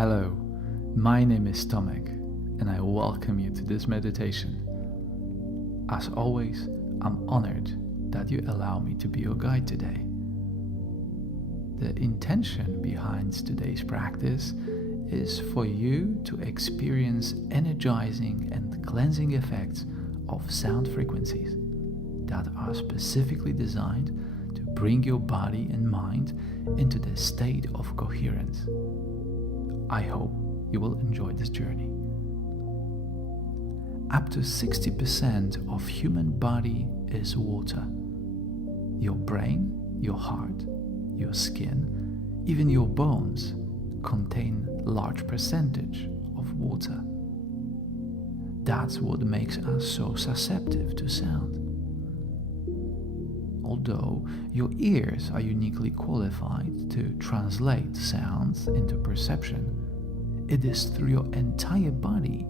Hello, my name is Tomek, and I welcome you to this meditation. As always, I'm honored that you allow me to be your guide today. The intention behind today's practice is for you to experience energizing and cleansing effects of sound frequencies that are specifically designed to bring your body and mind into the state of coherence. I hope you will enjoy this journey. Up to 60% of human body is water. Your brain, your heart, your skin, even your bones contain large percentage of water. That's what makes us so susceptible to sound. Although your ears are uniquely qualified to translate sounds into perception, it is through your entire body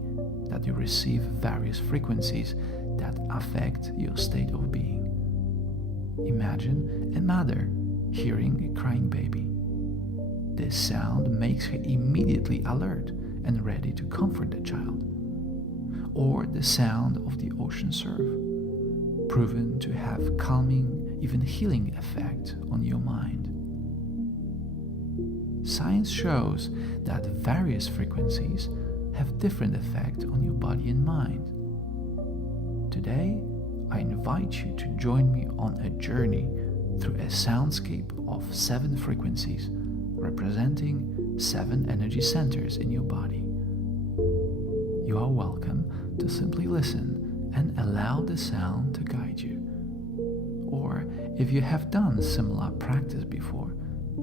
that you receive various frequencies that affect your state of being. Imagine a mother hearing a crying baby. This sound makes her immediately alert and ready to comfort the child. Or the sound of the ocean surf, proven to have calming, even healing effect on your mind. Science shows that various frequencies have different effect on your body and mind. Today, I invite you to join me on a journey through a soundscape of 7 frequencies representing 7 energy centers in your body. You are welcome to simply listen and allow the sound to guide you. Or if you have done similar practice before,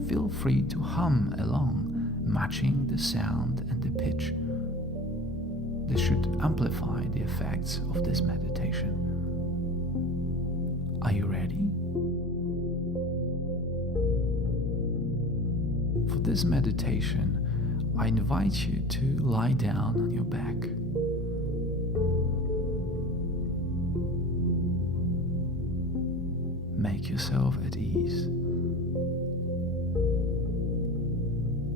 feel free to hum along, matching the sound and the pitch. This should amplify the effects of this meditation. Are you ready? For this meditation, I invite you to lie down on your back. Make yourself at ease.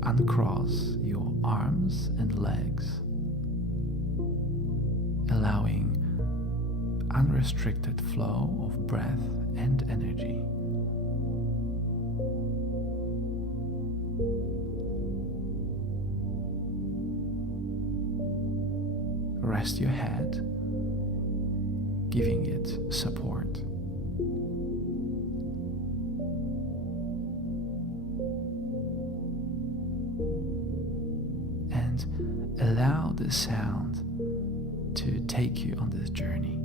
Uncross your arms and legs, allowing unrestricted flow of breath and energy. Rest your head, giving it support. And allow the sound to take you on this journey.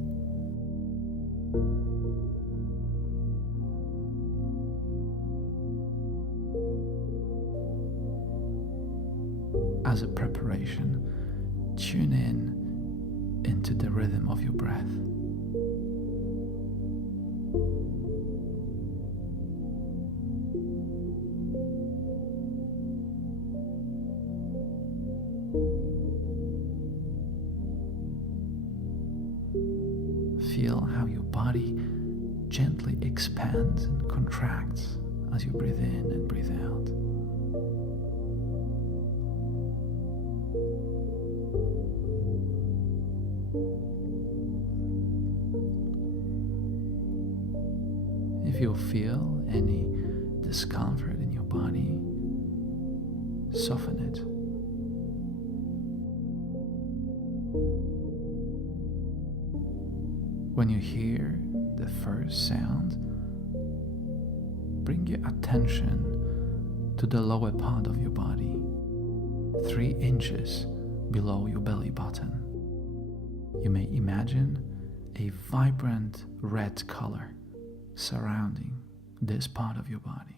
As a preparation, tune in into the rhythm of your breath. Feel how your body gently expands and contracts as you breathe in and breathe out. If you feel any discomfort in your body, soften it. When you hear the first sound, bring your attention to the lower part of your body, 3 inches below your belly button. You may imagine a vibrant red color surrounding this part of your body.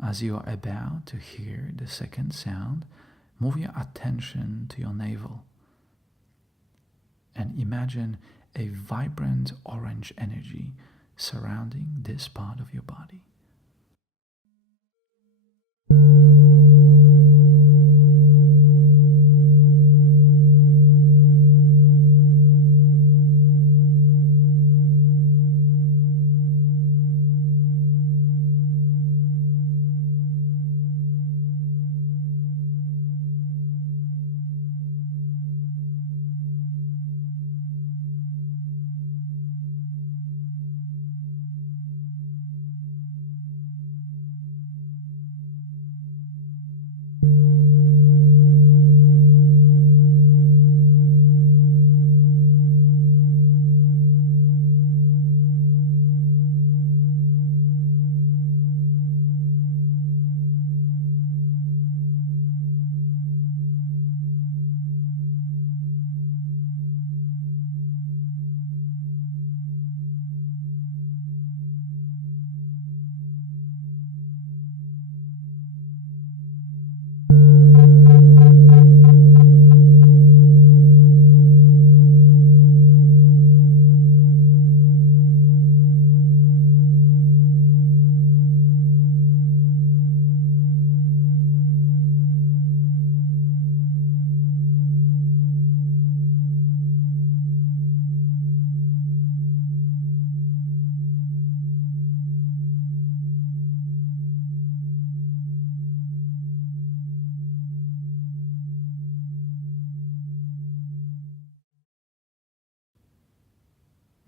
As you are about to hear the second sound, move your attention to your navel and imagine a vibrant orange energy surrounding this part of your body.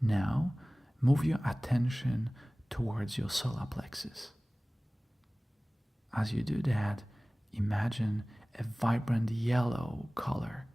Now, move your attention towards your solar plexus. As you do that, imagine a vibrant yellow color.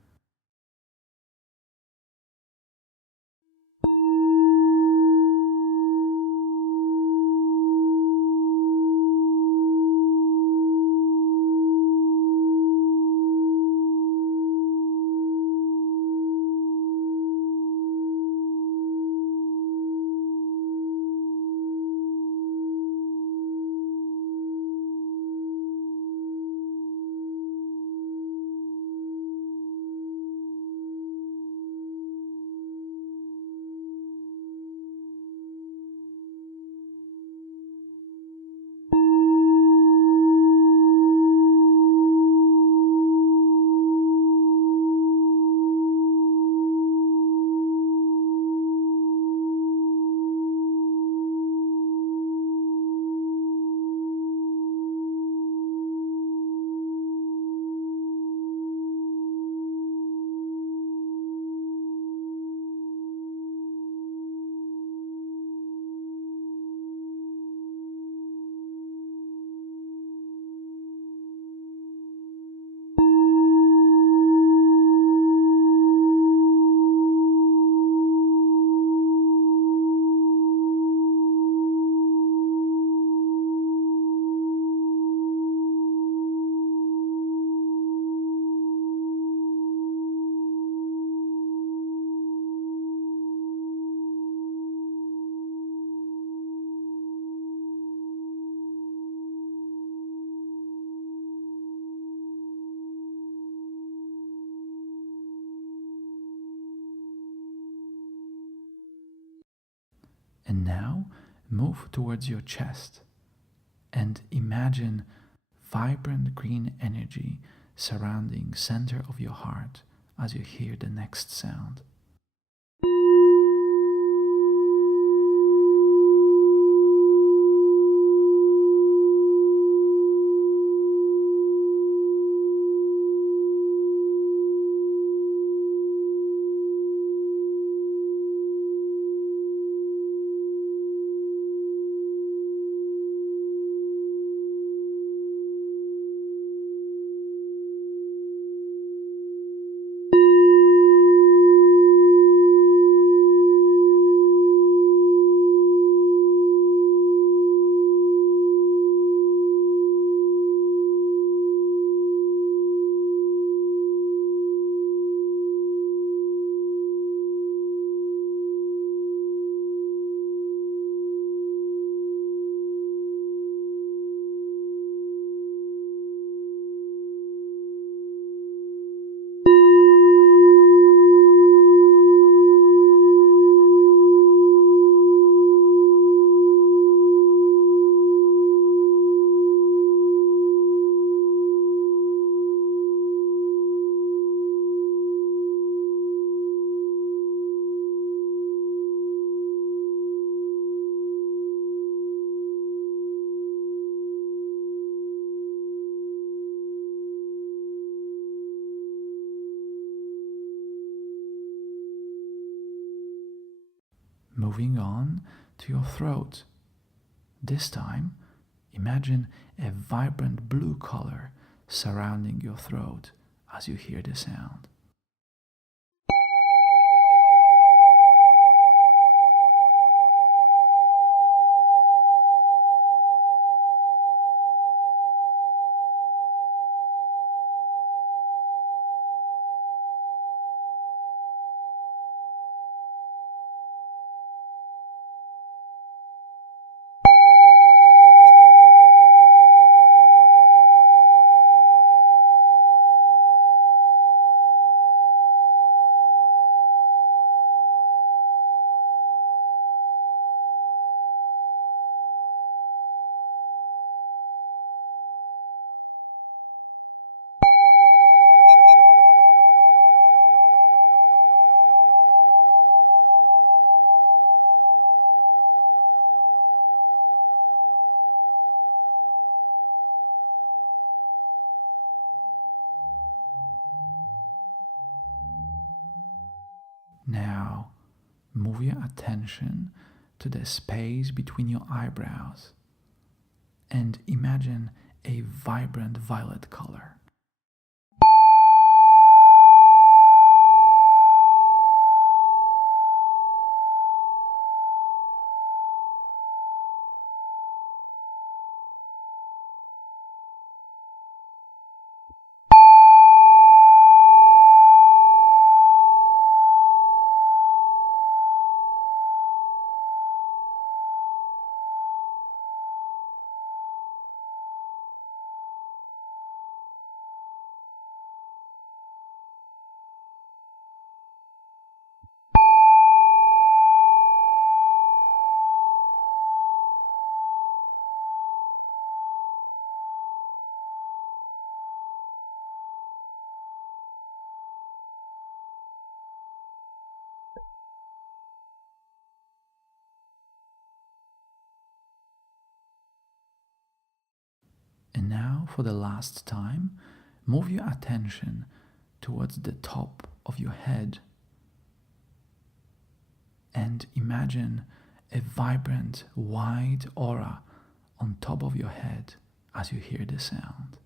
And now move towards your chest and imagine vibrant green energy surrounding center of your heart as you hear the next sound. moving on to your throat. This time, imagine a vibrant blue color surrounding your throat as you hear the sound. Now, move your attention to the space between your eyebrows and imagine a vibrant violet color. And now, for the last time, move your attention towards the top of your head and imagine a vibrant white aura on top of your head as you hear the sound.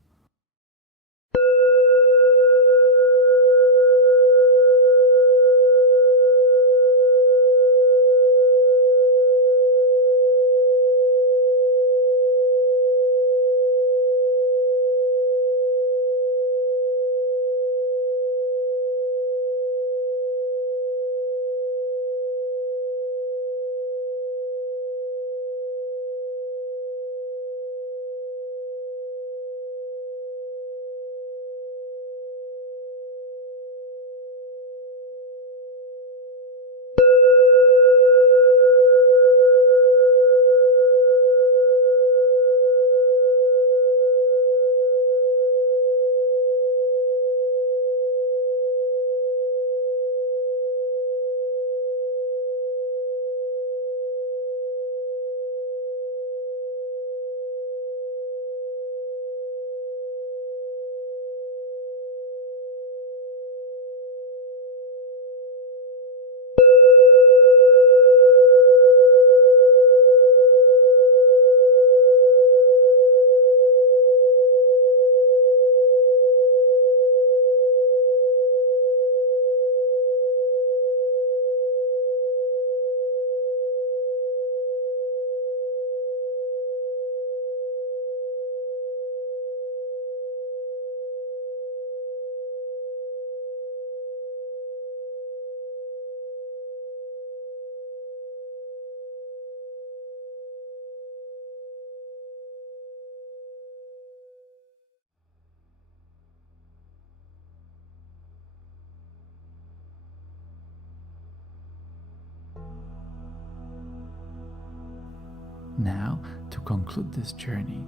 Now, to conclude this journey,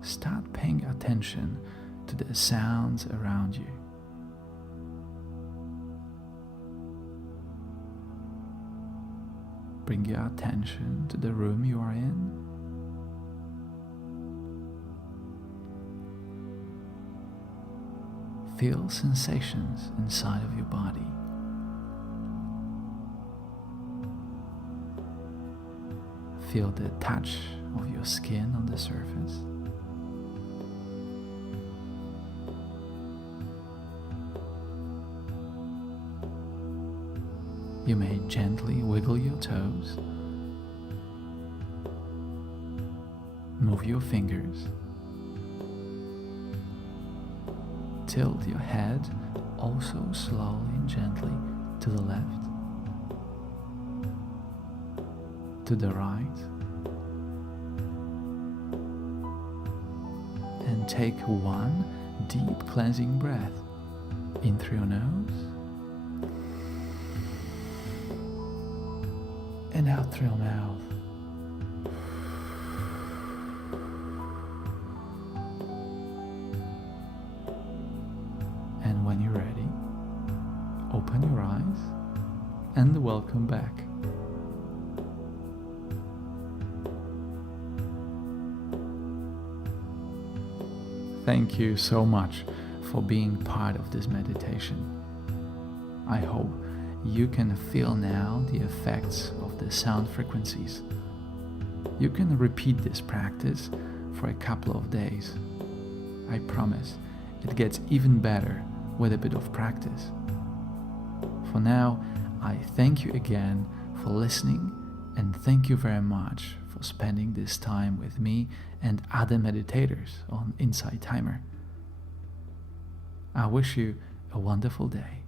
start paying attention to the sounds around you. Bring your attention to the room you are in. Feel sensations inside of your body. Feel the touch of your skin on the surface. You may gently wiggle your toes, move your fingers, tilt your head also slowly and gently to the left, to the right, and take one deep cleansing breath in through your nose and out through your mouth. And when you're ready, open your eyes and welcome back. Thank you so much for being part of this meditation. I hope you can feel now the effects of the sound frequencies. You can repeat this practice for a couple of days. I promise it gets even better with a bit of practice. For now, I thank you again for listening, and thank you very much for spending this time with me and other meditators on Insight Timer. I wish you a wonderful day.